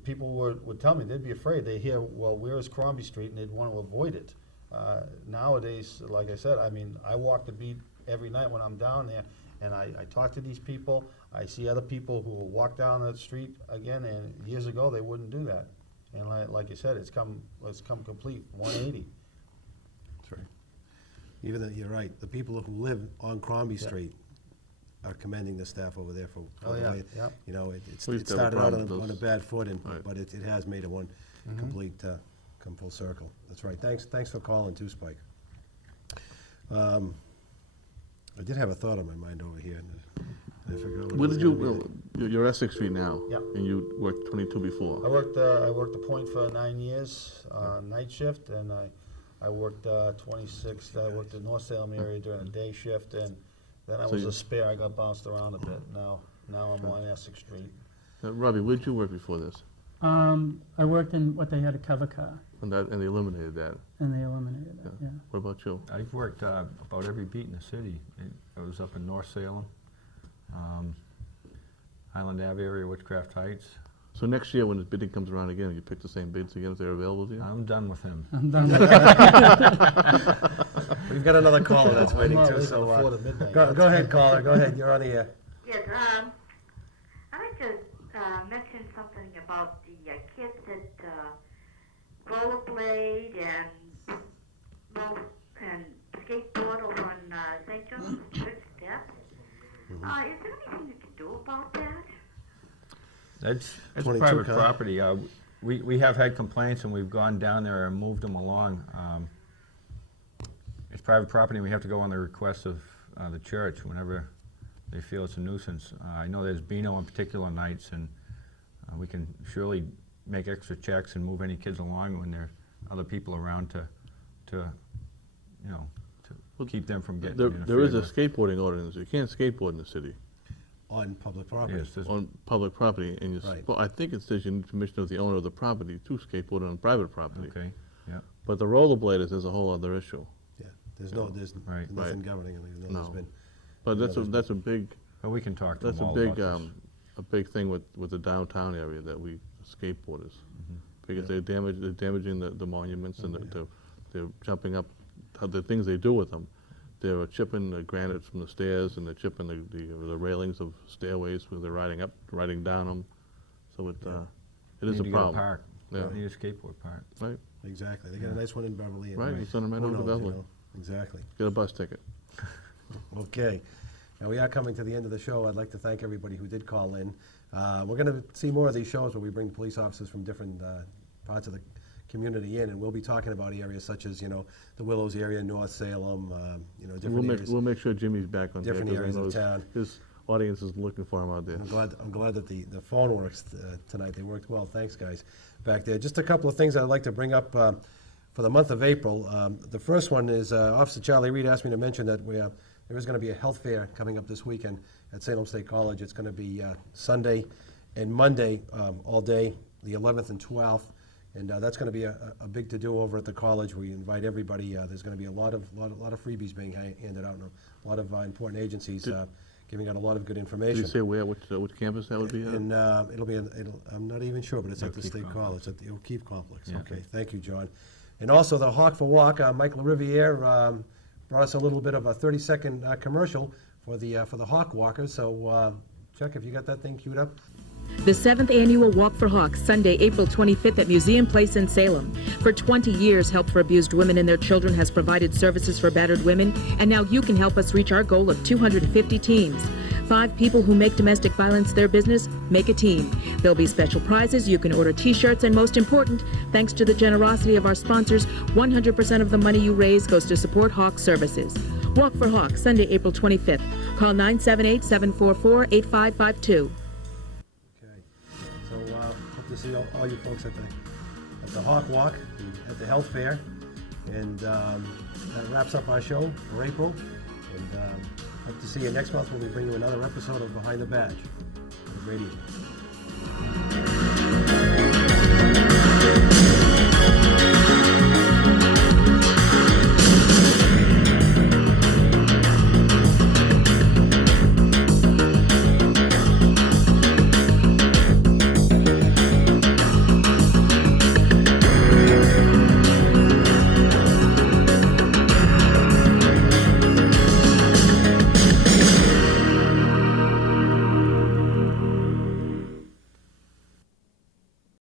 people would tell me they'd be afraid. They hear, well, where is Crombie Street? And they'd want to avoid it. Nowadays, like I said, I mean, I walk the beat every night when I'm down there, and I talk to these people. I see other people who will walk down the street again, and years ago, they wouldn't do that. And like you said, it's come complete 180. That's right. Even though, you're right, the people who live on Crombie Street are commending the staff over there for Oh, the yeah, way, yep. you know, it We used it to have a started out problem with on a those. bad foot, Right. but it has made it one complete, come full circle. That's right. Thanks for calling too, Spike. I did have a thought on my mind over here, and I forgot what it Where was did gonna be. you're Essex Street now? Yep. And you worked 22 before? I worked the point for 9 years, night shift, and I worked 26, I worked the North Salem area during the day shift, and then I So was you- a spare, I got bounced around a bit. Now I'm on Essex Street. Robbie, where did you work before this? I worked in what they had a cover car, And they eliminated that. and they eliminated that, yeah. What about you? I've worked about every beat in the city. I was up in North Salem, Highland Ave area, Witchcraft Heights. So next year, when the bidding comes around again, you pick the same bids again if they're available to you? I'm done with him. I'm done with We've got another caller that's waiting I'm not too, leaving so, before the midnight. go ahead, caller, go ahead, you're on the air. Yes, I'd like to mention something about the kids that rollerblade and skateboard over on St. Joseph's Church steps. Is there anything you can do about that? That's 22 private car. property. We have had complaints, and we've gone down there and moved them along. It's private property, and we have to go on the request of the church whenever they feel it's a nuisance. I know there's Beano on particular nights, and we can surely make extra checks and move any kids along when there are other people around to keep them from getting There interfered is a with. skateboarding ordinance. You can't skateboard in the city On public property. Yes, there's- on public property, and Right. I think it says you need permission of the owner of the property to skateboard on private property. okay, yeah. But the rollerbladers is a whole other issue. Yeah, there's there's Right. nothing Right. governing it, even though No. there's been. But Yeah, that's a big, But we can talk to that's them a all big, about this. a big thing with the downtown area that skateboarders. Because they're damaging the monuments and they're jumping up, the things they do with them. They're chipping the granite from the stairs, and they're chipping the railings of stairways where they're riding down them. So it is Need a to get problem. park. Yeah. Need a skateboard park. Right, Exactly, they got a nice one in Beverly. and right, it's on the who Meadow knows, Beverly. Exactly. Get a bus ticket. Okay, now we are coming to the end of the show. I'd like to thank everybody who did call in. We're gonna see more of these shows where we bring police officers from different parts of the community in, and we'll be talking about areas such as, the Willows area, North Salem, different areas. We'll make sure Jimmy's back on there. Different 'cause I areas of know town. His audience is looking for him out there. I'm glad that the phone works tonight. They worked well. Thanks, guys, back there. Just a couple of things I'd like to bring up for the month of April. The first one is Officer Charlie Reed asked me to mention that there is going to be a health fair coming up this weekend at Salem State College. It's going to be Sunday and Monday all day, the 11th and 12th. And that's going to be a big to-do over at the college. We invite everybody. There's going to be a lot of freebies being handed out, and a lot of important agencies giving out a lot of good Did information. you say where, which campus that would be at? And I'm not even sure, but it's at the O'Keefe State Complex. College, at the O'Keefe Complex. Yeah. Okay, thank you, John. And also the Hawk for Walk, Mike LaRiviere brought us a little bit of a 30-second commercial for the Hawk Walkers. So, Chuck, if you got that thing queued up? The 7th Annual Walk for Hawks, Sunday, April 25th at Museum Place in Salem. For 20 years, Help for Abused Women and Their Children has provided services for battered women, and now you can help us reach our goal of 250 teams. 5 people who make domestic violence their business make a team. There'll be special prizes, you can order t-shirts, and most important, thanks to the generosity of our sponsors, 100% of the money you raise goes to support Hawk services. Walk for Hawks, Sunday, April 25th. Call 978-744-8552. So, hope to see all you folks at the Hawk Walk, at the Health Fair. And that wraps up our show for April. And hope to see you next month when we bring you another episode of Behind the Badge. Have a great evening.